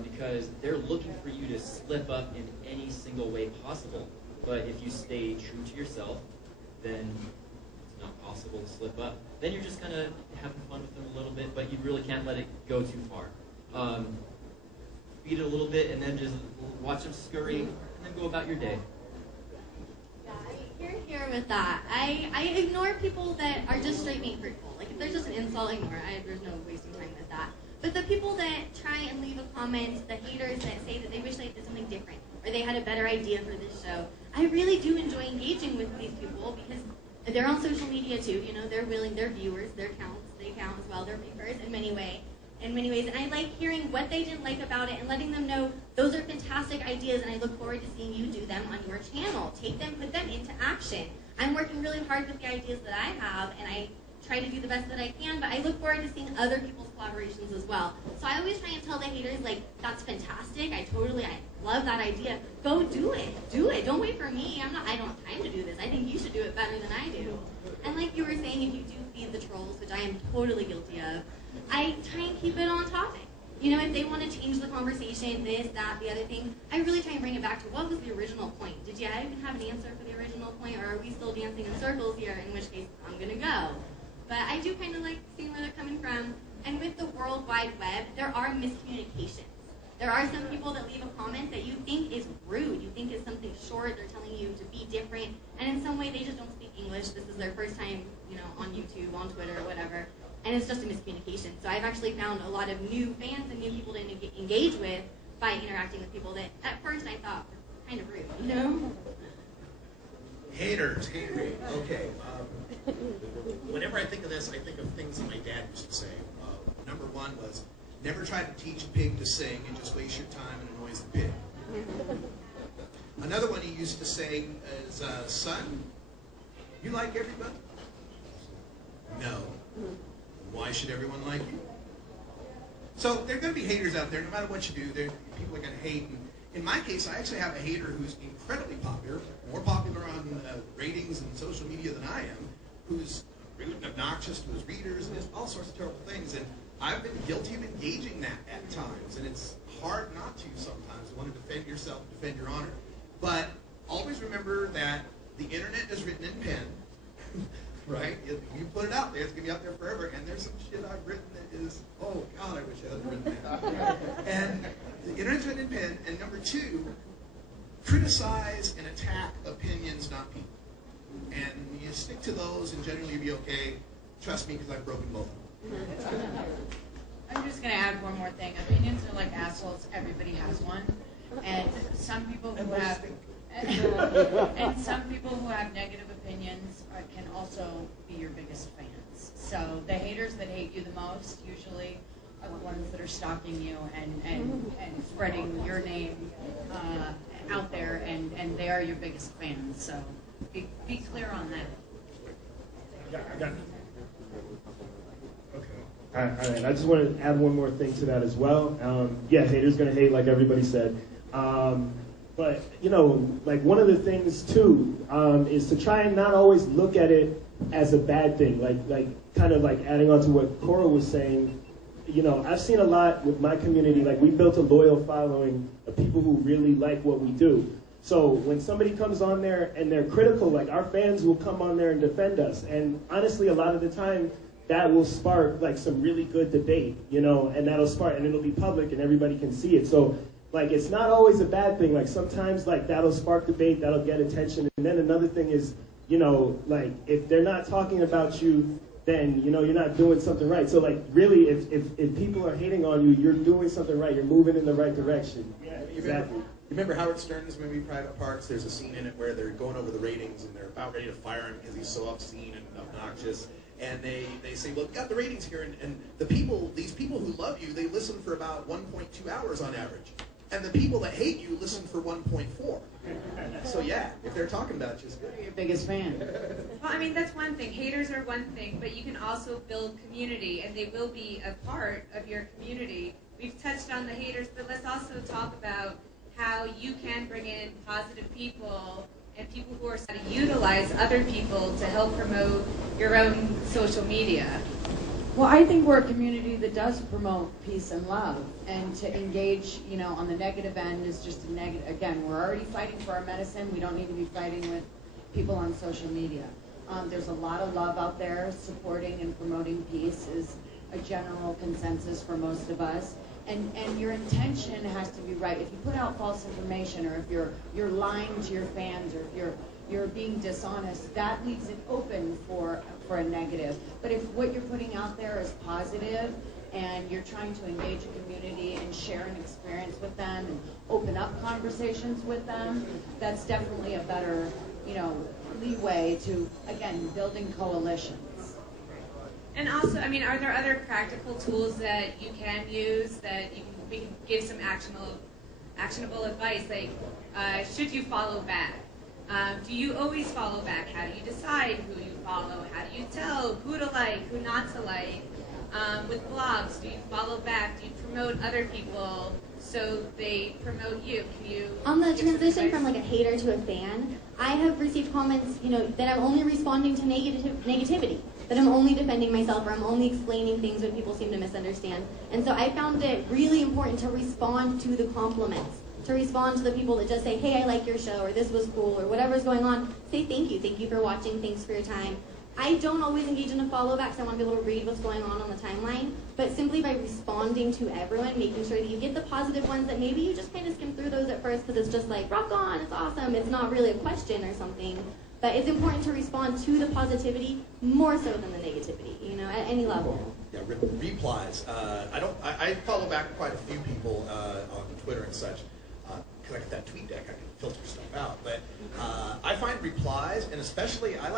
because they're looking for you to slip up in any single way possible. But if you stay true to yourself, then it's not possible to slip up. Then you're just kind of having fun with them a little bit, but you really can't let it go too far. Feed it a little bit, and then just watch them scurry, and then go about your day. Yeah, you're here with that. I ignore people that are just straight being fruitful. Like, if there's just an insult, ignore it. There's no wasting time with that. But the people that try and leave a comment, the haters that say that they wish they did something different, or they had a better idea for this show, I really do enjoy engaging with these people, because they're on social media too. They're viewers, they count as well, they're viewers in many ways. And I like hearing what they didn't like about it and letting them know those are fantastic ideas, and I look forward to seeing you do them on your channel. Take them, put them into action. I'm working really hard with the ideas that I have, and I try to do the best that I can, but I look forward to seeing other people's collaborations as well. So I always try and tell the haters, like, that's fantastic, I love that idea. Go do it. Don't wait for me. I don't have time to do this. I think you should do it better than I do. And like you were saying, if you do feed the trolls, which I am totally guilty of, I try and keep it on topic. If they want to change the conversation, this, that, the other thing, I really try and bring it back to what was the original point. Did you even have an answer for the original point, or are we still dancing in circles here, in which case I'm going to go. But I do kind of like seeing where they're coming from. And with the World Wide Web, there are miscommunications. There are some people that leave a comment that you think is rude, you think is something short, they're telling you to be different, and in some way they just don't speak English. This is their first time, on YouTube, on Twitter, or whatever, and it's just a miscommunication. So I've actually found a lot of new fans and new people to engage with by interacting with people that at first I thought were kind of rude, Haters, okay. Whenever I think of this, I think of things that my dad used to say. Number one was, never try to teach a pig to sing, and just waste your time and annoys the pig. Another one he used to say is, son, you like everybody? No. Why should everyone like you? So there are going to be haters out there, no matter what you do. People are going to hate. And in my case, I actually have a hater who's incredibly popular, more popular on ratings and social media than I am, who's rude and obnoxious to his readers and all sorts of terrible things. And I've been guilty of engaging that at times, and it's hard not to sometimes. You want to defend yourself, defend your honor. But always remember that the internet is written in pen, right? You put it out there, it's going to be out there forever, and there's some shit I've written that is, oh God, I wish I had written that. And the internet's written in pen, and number two, criticize and attack opinions, not people. And you stick to those, and generally you'll be okay. Trust me, because I've broken both of them. I'm just going to add one more thing. Opinions are like assholes. Everybody has one. And some people who have negative opinions can also be your biggest fans. So the haters that hate you the most usually are the ones that are stalking you and spreading your name out there, and they are your biggest fans. So be clear on that. I got it. Okay. All right. I just want to add one more thing to that as well. Yeah, haters gonna hate, like everybody said. But like one of the things too is to try and not always look at it as a bad thing. Like kind of like adding on to what Cora was saying. I've seen a lot with my community. Like, we built a loyal following of people who really like what we do. So when somebody comes on there and they're critical, like, our fans will come on there and defend us. And honestly, a lot of the time, that will spark like some really good debate, and that'll spark, and it'll be public and everybody can see it. So like, it's not always a bad thing. Like, sometimes like that'll spark debate, that'll get attention. And then another thing is, like, if they're not talking about you, then you're not doing something right. So like, really, if people are hating on you, you're doing something right. You're moving in the right direction. Yeah, exactly. Remember Howard Stern's movie Private Parts? There's a scene in it where they're going over the ratings and they're about ready to fire him because he's so obscene and obnoxious. and they say, well, got the ratings here, and these people who love you, they listen for about 1.2 hours on average. And the people that hate you listen for 1.4. So yeah, if they're talking about you, it's good. Who are your biggest fan? Well, I mean, that's one thing. Haters are one thing, but you can also build community, and they will be a part of your community. We've touched on the haters, but let's also talk about how you can bring in positive people and people who are going to utilize other people to help promote your own social media. Well, I think we're a community that does promote peace and love, and to engage, on the negative end is just a negative. Again, we're already fighting for our medicine. We don't need to be fighting with people on social media. There's a lot of love out there. Supporting and promoting peace is a general consensus for most of us. And your intention has to be right. If you put out false information, or if you're lying to your fans, or if you're being dishonest, that leaves it open for a negative. But if what you're putting out there is positive, and you're trying to engage a community and share an experience with them and open up conversations with them, that's definitely a better, leeway to, again, building coalitions. And also, I mean, are there other practical tools that you can use that we can give some actionable advice? Like, should you follow back? Do you always follow back? How do you decide who you follow? How do you tell who to like, who not to like? With blogs, do you follow back? Do you promote other people so they promote you? Can you On the give some transition advice? from like a hater to a fan, I have received comments, that I'm only responding to negativity, that I'm only defending myself, or I'm only explaining things when people seem to misunderstand. And so I found it really important to respond to the compliments, to respond to the people that just say, hey, I like your show, or this was cool, or whatever's going on. Say thank you for watching, thanks for your time. I don't always engage in a follow back, so I want to be able to read what's going on the timeline, but simply by responding to everyone, making sure that you get the positive ones that maybe you just kind of skim through those at first because it's just like, rock on, it's awesome, it's not really a question or something. But it's important to respond to the positivity more so than the negativity, at any level. Yeah, replies. I follow back quite a few people on Twitter and such, because I got that tweet deck, I can filter stuff out. But I find replies, and especially I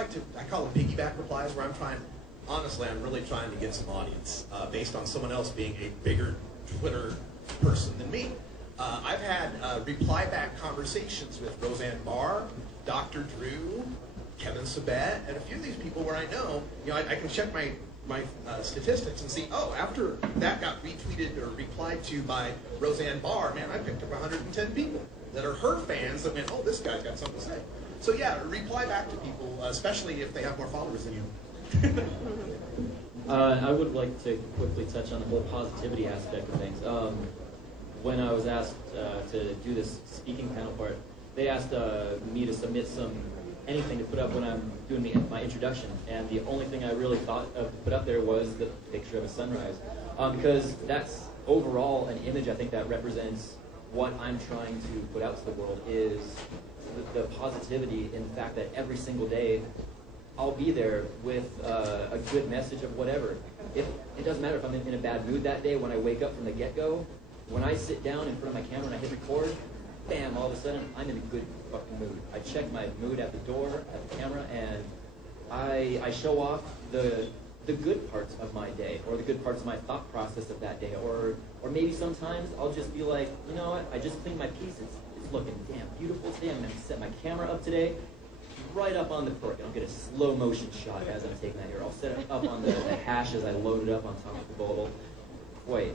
call them piggyback replies, where I'm really trying to get some audience based on someone else being a bigger Twitter person than me. I've had reply back conversations with Roseanne Barr, Dr. Drew, Kevin Sabet, and a few of these people where I know, I can check my statistics and see, after that got retweeted or replied to by Roseanne Barr, man, I picked up 110 people that are her fans that went, oh, this guy's got something to say. So yeah, reply back to people, especially if they have more followers than you. I would like to quickly touch on the whole positivity aspect of things. When I was asked to do this speaking panel part, they asked me to submit anything to put up when I'm doing my introduction, and the only thing I really thought of to put up there was the picture of a sunrise, because that's overall an image I think that represents what I'm trying to put out to the world, is the positivity in the fact that every single day I'll be there with a good message of whatever. It doesn't matter if I'm in a bad mood that day when I wake up from the get-go. When I sit down in front of my camera and I hit record, bam, all of a sudden I'm in a good fucking mood. I check my mood at the door, at the camera, and I show off the good parts of my day, or the good parts of my thought process of that day, or maybe sometimes I'll just be like, you know what, I just cleaned my piece, it's looking damn beautiful today, I'm going to set my camera up today, right up on the perk, and I'll get a slow motion shot as I'm taking that here. I'll set it up on the hash as I load it up on top of the bowl, quite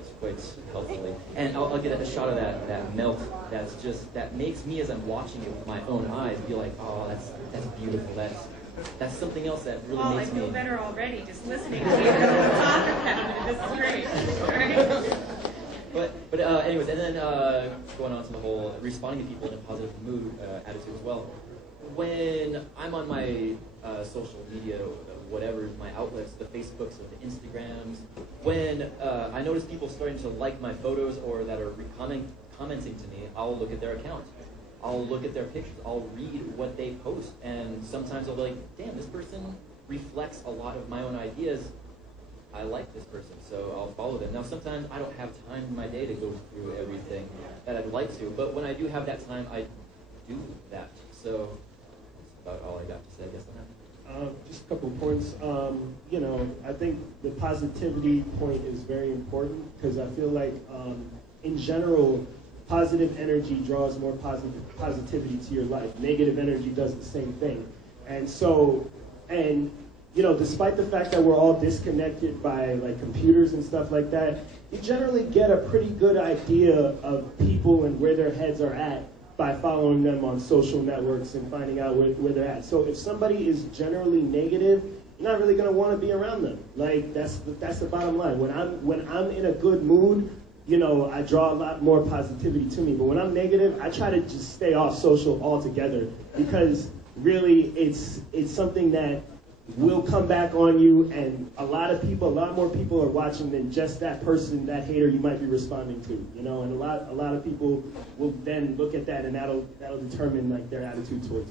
healthily, and I'll get a shot of that melt. That makes me, as I'm watching it with my own eyes, be like, oh, that's beautiful. That's something else that really Paul, makes I feel me. better already just listening to you talk about it. This is great. But anyways, and then going on to the whole responding to people in a positive mood attitude as well. When I'm on my social media, whatever my outlets, the Facebooks or the Instagrams, when I notice people starting to like my photos or that are commenting to me, I'll look at their account. I'll look at their pictures. I'll read what they post. And sometimes I'll be like, damn, this person reflects a lot of my own ideas. I like this person, so I'll follow them. Now, sometimes I don't have time in my day to go through everything that I'd like to, but when I do have that time, I do that. So that's about all I got to say, I guess, on Just a couple of points. I think the positivity point is very important because I feel like, in general, positive energy draws more positivity to your life. Negative energy does the same thing. And so, despite the fact that we're all disconnected by like computers and stuff like that, you generally get a pretty good idea of people and where their heads are at by following them on social networks and finding out where they're at. So if somebody is generally negative, you're not really going to want to be around them. Like that's the bottom line. When I'm in a good mood, I draw a lot more positivity to me. But when I'm negative, I try to just stay off social altogether because really it's something that will come back on you, and a lot more people are watching than just that person, that hater you might be responding to, and a lot of people will then look at that, and that'll determine like their attitude towards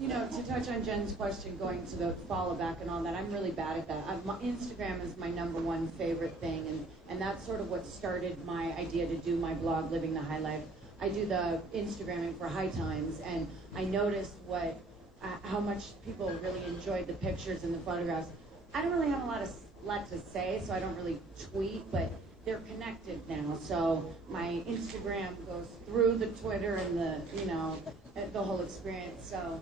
you. To touch on Jen's question, going to the follow back and all that, I'm really bad at that. Instagram is my #1 favorite thing, and that's sort of what started my idea to do my blog, Living the High Life. I do the Instagramming for High Times, and I noticed how much people really enjoyed the pictures and the photographs. I don't really have a lot to say, so I don't really tweet, but they're connected now. So my Instagram goes through the Twitter and the whole experience. So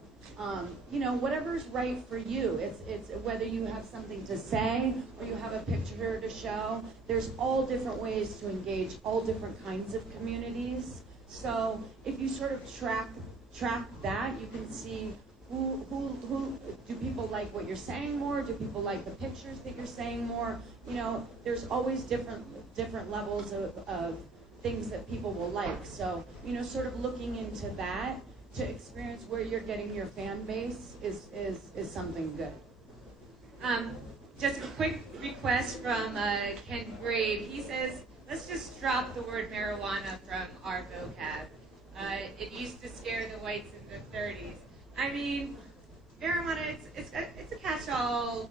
whatever's right for you. It's whether you have something to say or you have a picture to show. There's all different ways to engage all different kinds of communities. So if you sort of track that, you can see who do people like what you're saying more? Do people like the pictures that you're saying more? There's always different levels of things that people will like. So, sort of looking into that to experience where you're getting your fan base is something good. Just a quick request from Ken Brave. He says, let's just drop the word marijuana from our vocab. It used to scare the whites in the 30s. I mean, marijuana, it's a catch-all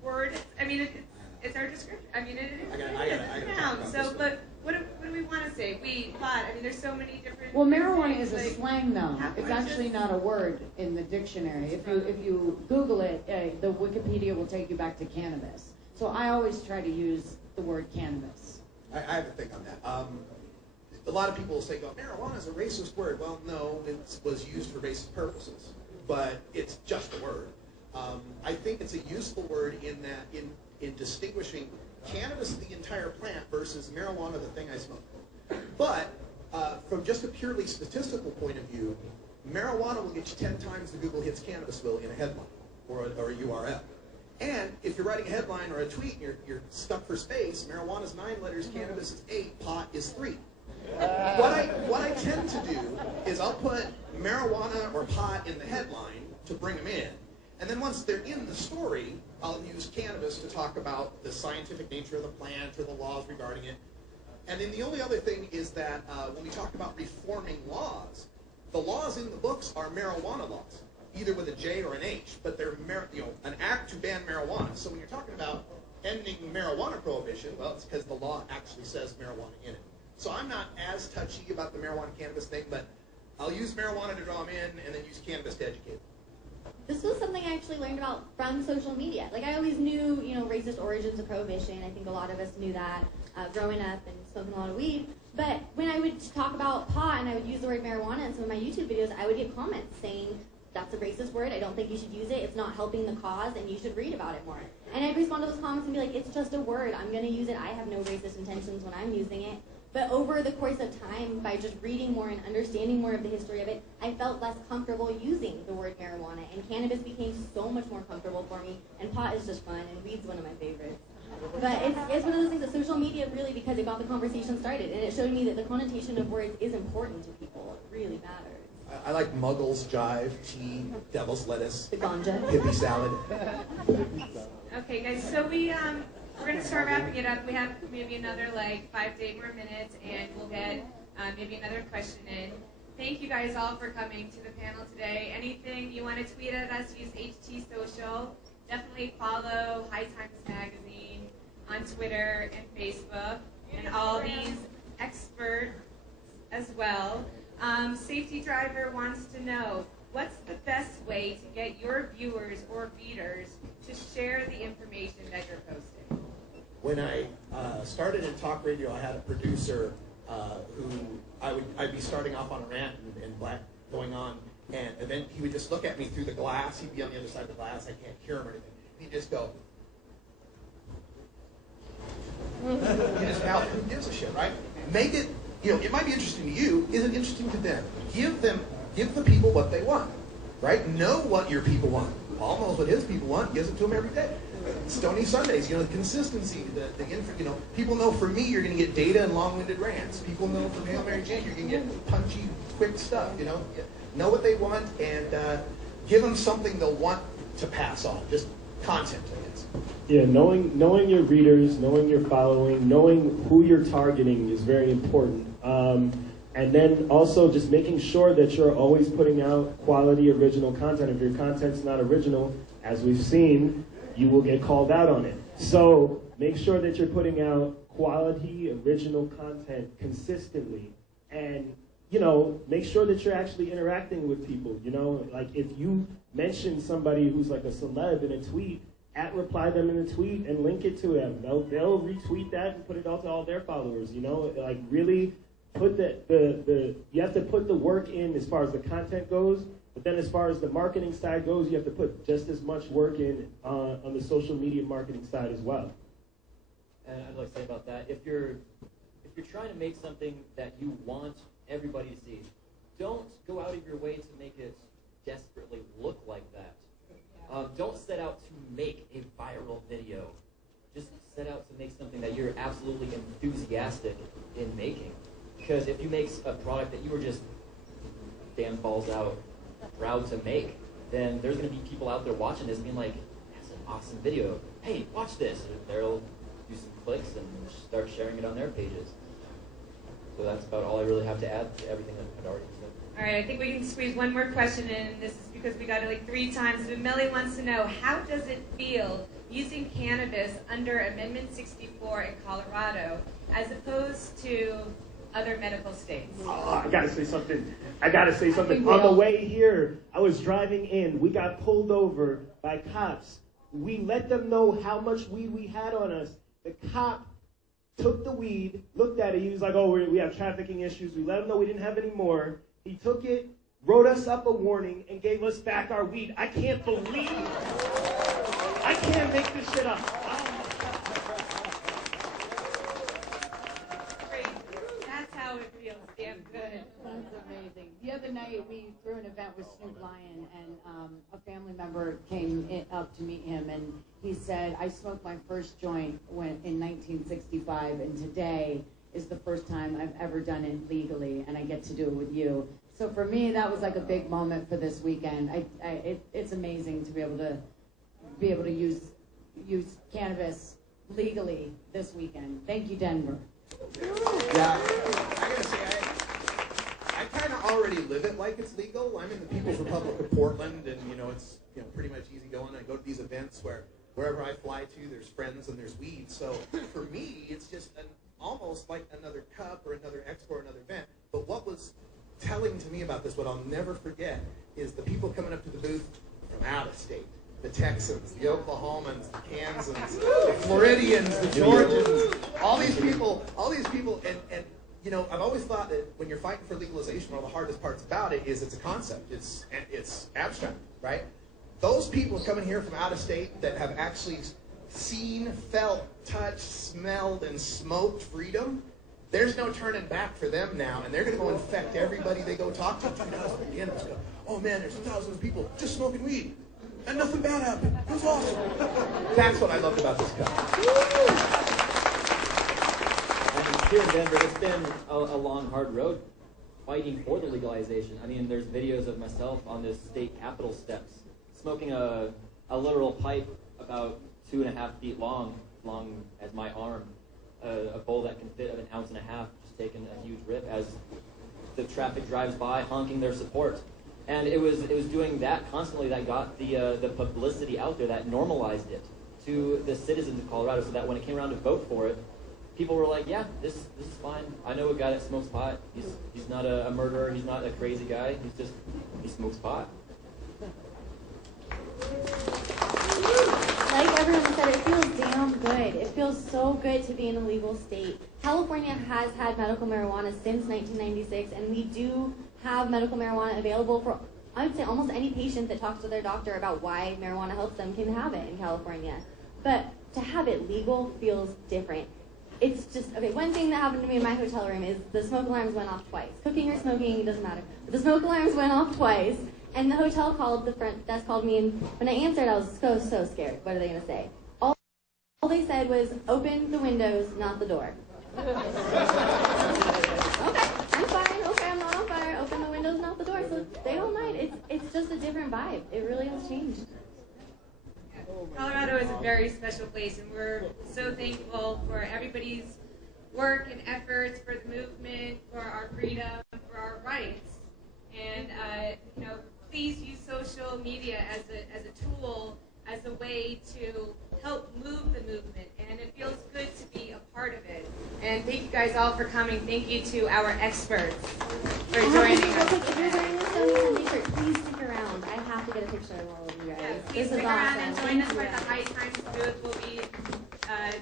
word. It's our description. It's a noun. So, but what do we want to say? Weed, pot. There's so many different. Well, marijuana is a like, slang noun. It's actually not a word in the dictionary. If you Google it, the Wikipedia will take you back to cannabis. So I always try to use the word cannabis. I have a thing on that. A lot of people will say, marijuana is a racist word. Well, no, it was used for racist purposes, but it's just a word. I think it's a useful word in that, in distinguishing cannabis, the entire plant, versus marijuana, the thing I smoke. But from just a purely statistical point of view, marijuana will get you 10 times the Google hits cannabis will in a headline or a URL. And if you're writing a headline or a tweet and you're stuck for space, marijuana is 9 letters, cannabis is 8, pot is 3. What I tend to do is I'll put marijuana or pot in the headline to bring them in. And then once they're in the story, I'll use cannabis to talk about the scientific nature of the plant or the laws regarding it. And then the only other thing is that when we talk about reforming laws, the laws in the books are marijuana laws, either with a J or an H, but they're an act to ban marijuana. So when you're talking about ending marijuana prohibition, well, it's because the law actually says marijuana in it. So I'm not as touchy about the marijuana cannabis thing, but I'll use marijuana to draw them in and then use cannabis to educate them. This was something I actually learned about from social media. Like I always knew, racist origins of prohibition. I think a lot of us knew that growing up and smoking a lot of weed. But when I would talk about pot and I would use the word marijuana in some of my YouTube videos, I would get comments saying, that's a racist word, I don't think you should use it, it's not helping the cause, and you should read about it more. And I'd respond to those comments and be like, it's just a word, I'm going to use it, I have no racist intentions when I'm using it. But over the course of time, by just reading more and understanding more of the history of it, I felt less comfortable using the word marijuana. And cannabis became so much more comfortable for me. And pot is just fun, and weed's one of my favorites. But it's one of those things that social media really, because it got the conversation started, and it showed me that the connotation of words is important to people. It really matters. I like muggles, jive, tea, devil's lettuce, The ganja. hippie salad. Okay, guys, so we're going to start wrapping it up. We have maybe another 5 to 8 more minutes, and we'll get maybe another question in. Thank you guys all for coming to the panel today. Anything you want to tweet at us, use HT Social. Definitely follow High Times Magazine on Twitter and Facebook, and all these experts as well. Safety Driver wants to know, what's the best way to get your viewers or readers to share the information that you're posting? When I started in talk radio, I had a producer who I'd be starting off on a rant and going on, and then he would just look at me through the glass. He'd be on the other side of the glass. I can't hear him or anything. He'd just go. He just mouth, who gives a shit, right? Make it, it might be interesting to you. Is it interesting to them? Give the people what they want, right? Know what your people want. Paul knows what his people want. Gives it to them every day. Stony Sundays, the consistency, people know from me you're going to get data and long-winded rants. People know from Hail Mary Jane you're going to get punchy, quick stuff. Know what they want and give them something they'll want to pass on. Just content, I guess. Yeah, knowing your readers, knowing your following, knowing who you're targeting is very important. And then also just making sure that you're always putting out quality original content. If your content's not original, as we've seen, you will get called out on it. So make sure that you're putting out quality original content consistently. And, make sure that you're actually interacting with people. Like if you mention somebody who's like a celeb in a tweet, reply them in the tweet and link it to them. They'll retweet that and put it out to all their followers. Like really put you have to put the work in as far as the content goes, but then as far as the marketing side goes, you have to put just as much work in on the social media marketing side as well. And I'd like to say about that, if you're trying to make something that you want everybody to see, don't go out of your way to make it desperately look like that. Don't set out to make a viral video. Just set out to make something that you're absolutely enthusiastic in making. Because if you make a product that you were just damn balls out proud to make, then there's going to be people out there watching this being like, that's an awesome video. Hey, watch this. And they'll do some clicks and start sharing it on their pages. So that's about all I really have to add to everything that I've already said. All right, I think we can squeeze one more question in. This is because we got it like 3 times. But Melly wants to know, how does it feel using cannabis under Amendment 64 in Colorado as opposed to other medical states? Oh, I gotta say something. On the way here, I was driving in. We got pulled over by cops. We let them know how much weed we had on us. The cop took the weed, looked at it. He was like, oh, we have trafficking issues. We let him know we didn't have any more. He took it, wrote us up a warning, and gave us back our weed. I can't believe it. I can't make this shit up. That's how it feels. Damn good. That's amazing. The other night we threw an event with Snoop Lion, and a family member came up to meet him, and he said, I smoked my first joint in 1965, and today is the first time I've ever done it legally, and I get to do it with you. So for me, that was like a big moment for this weekend. It's amazing to be able to use cannabis legally this weekend. Thank you, Denver. Yeah, I gotta say, I kind of already live it like it's legal. I'm in the People's Republic of Portland, and it's pretty much easy going. I go to these events wherever I fly to, there's friends and there's weed. So for me, it's just almost like another cup or another expo or another event. But what was telling to me about this, what I'll never forget, is the people coming up to the booth from out of state. The Texans, the Oklahomans, the Kansans, the Floridians, the Georgians, all these people, and I've always thought that when you're fighting for legalization, one of the hardest parts about it is it's a concept, it's abstract, right? Those people coming here from out of state that have actually seen, felt, touched, smelled, and smoked freedom, there's no turning back for them now, and they're going to go infect everybody they go talk to. Oh man, there's thousands of people just smoking weed. And nothing bad happened. It was awesome. That's what I loved about this cup. And here in Denver, it's been a long, hard road fighting for the legalization. I mean, there's videos of myself on this state capitol steps smoking a literal pipe about 2.5 feet long as my arm, a bowl that can fit 1.5 ounces, just taking a huge rip as the traffic drives by, honking their support. And it was doing that constantly that got the publicity out there, that normalized it to the citizens of Colorado, so that when it came around to vote for it, people were like, yeah, this is fine. I know a guy that smokes pot. He's not a murderer. He's not a crazy guy. He smokes pot. Like everyone said, it feels damn good. It feels so good to be in a legal state. California has had medical marijuana since 1996, and we do have medical marijuana available for, I would say, almost any patient that talks to their doctor about why marijuana helps them can have it in California. But to have it legal feels different. It's just, okay, one thing that happened to me in my hotel room is the smoke alarms went off twice. Cooking or smoking, it doesn't matter. But the smoke alarms went off twice, and the hotel called, the front desk called me, and when I answered, I was so scared. What are they going to say? All they said was, open the windows, not the door. Okay, I'm fine. Okay, I'm not on fire. Open the windows, not the door. So they don't mind. It's just a different vibe. It really has changed. Colorado is a very special place, and we're so thankful for everybody's work and efforts for the movement, for our freedom, for our rights. And please use social media as a tool, as a way to help move the movement. And it feels good to be a part of it. And thank you guys all for coming. Thank you to our experts for joining us. If you're wearing a Sony Sunday shirt, please stick around. I have to get a picture of all of you guys. Yeah, please This stick is around awesome. and join us for the High Times booth. We'll be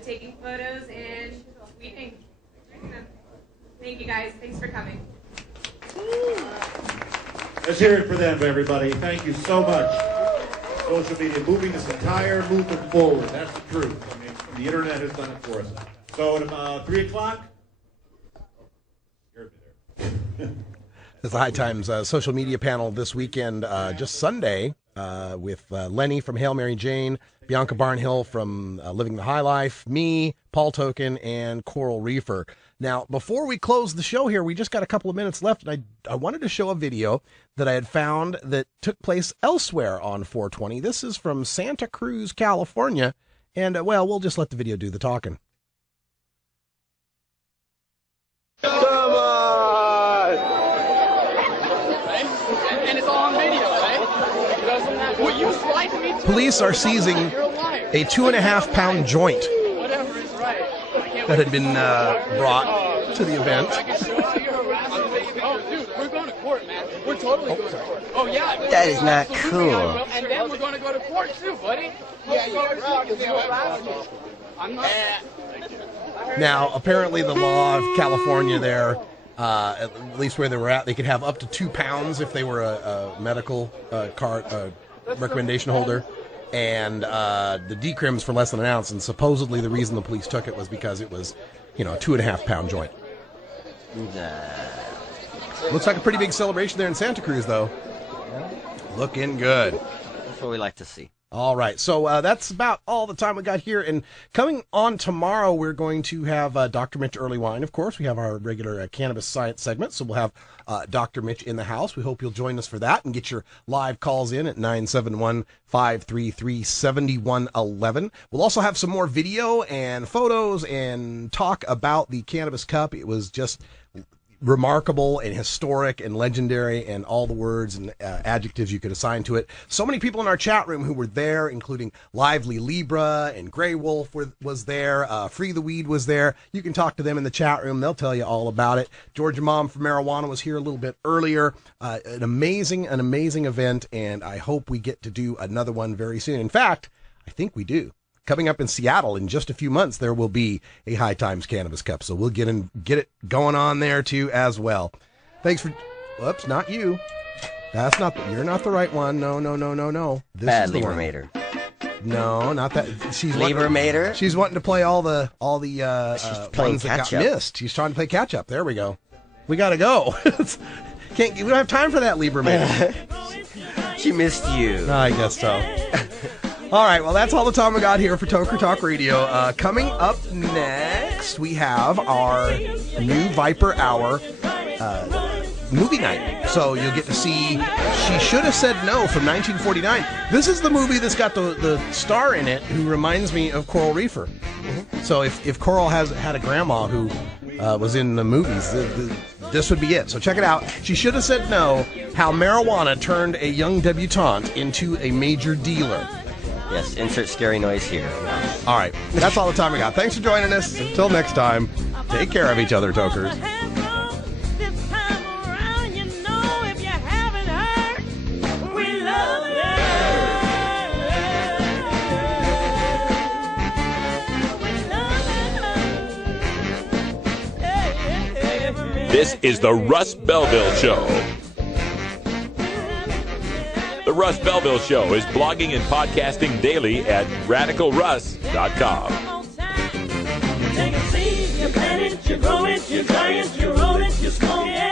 taking photos and tweeting them. Thank you guys. Thanks for coming. Let's hear it for them, everybody. Thank you so much. Social media moving this entire movement forward. That's the truth. I mean, the internet has done it for us. So at 3 o'clock, you're there. It's the High Times social media panel this weekend, just Sunday, with Lenny from Hail Mary Jane, Bianca Barnhill from Living the High Life, me, Paul Token, and Coral Reefer. Now, before we close the show here, we just got a couple of minutes left, and I wanted to show a video that I had found that took place elsewhere on 420. This is from Santa Cruz, California, and, we'll just let the video do the talking. Come on! And it's all on video, right? Will you slice me too? Police are seizing a 2.5-pound joint Whatever is right. that had been brought to the event. Oh, dude, we're going to court, man. We're totally going to court. Oh, yeah. That is not cool. And then we're going to go to court, too, buddy. Yeah, you're I'm not... Now, apparently the law of California there, at least where they were at, they could have up to 2 pounds if they were a medical card recommendation holder, and the decrim's for less than an ounce, and supposedly the reason the police took it was because it was, a 2.5-pound joint. Looks like a pretty big celebration there in Santa Cruz, though. Looking good. That's what we like to see. All right, so that's about all the time we got here. And coming on tomorrow, we're going to have Dr. Mitch Earlywine, of course. We have our regular cannabis science segment, so we'll have Dr. Mitch in the house. We hope you'll join us for that and get your live calls in at 971-533-7111. We'll also have some more video and photos and talk about the Cannabis Cup. It was just remarkable and historic and legendary, and all the words and adjectives you could assign to it. So many people in our chat room who were there, including Lively Libra and Grey Wolf was there. Free the Weed was there. You can talk to them in the chat room. They'll tell you all about it. Georgia Mom from Marijuana was here a little bit earlier. An amazing event, and I hope we get to do another one very soon. In fact, I think we do. Coming up in Seattle in just a few months, there will be a High Times Cannabis Cup, so we'll get it going on there too as well. Thanks for. Whoops, not you. That's not. You're not the right one. No. This Bad is the Lieber one. Mater. No, not that. She's Lieber Mater. She's wanting to play all the She's playing ones that got catch up. missed. She's trying to play catch up. There we go. We gotta go. We don't have time for that, Lieber Mater. She missed you. I guess so. All right, well, that's all the time we got here for Toker Talk Radio. Coming up next, we have our new Viper Hour movie night. So you'll get to see She Should Have Said No from 1949. This is the movie that's got the star in it who reminds me of Coral Reefer. So if Coral had a grandma who was in the movies, this would be it. So check it out. She Should Have Said No, How Marijuana Turned a Young Debutante into a Major Dealer. Yes, insert scary noise here. All right, that's all the time we got. Thanks for joining us. Until next time, take care of each other, Tokers. This time around, if you haven't heard, we love This is the Russ Belville Show. The Russ Belville Show is blogging and podcasting daily at radicalruss.com. Take a seed, you plant it, you grow it, you dry it, you roll it, you smoke it.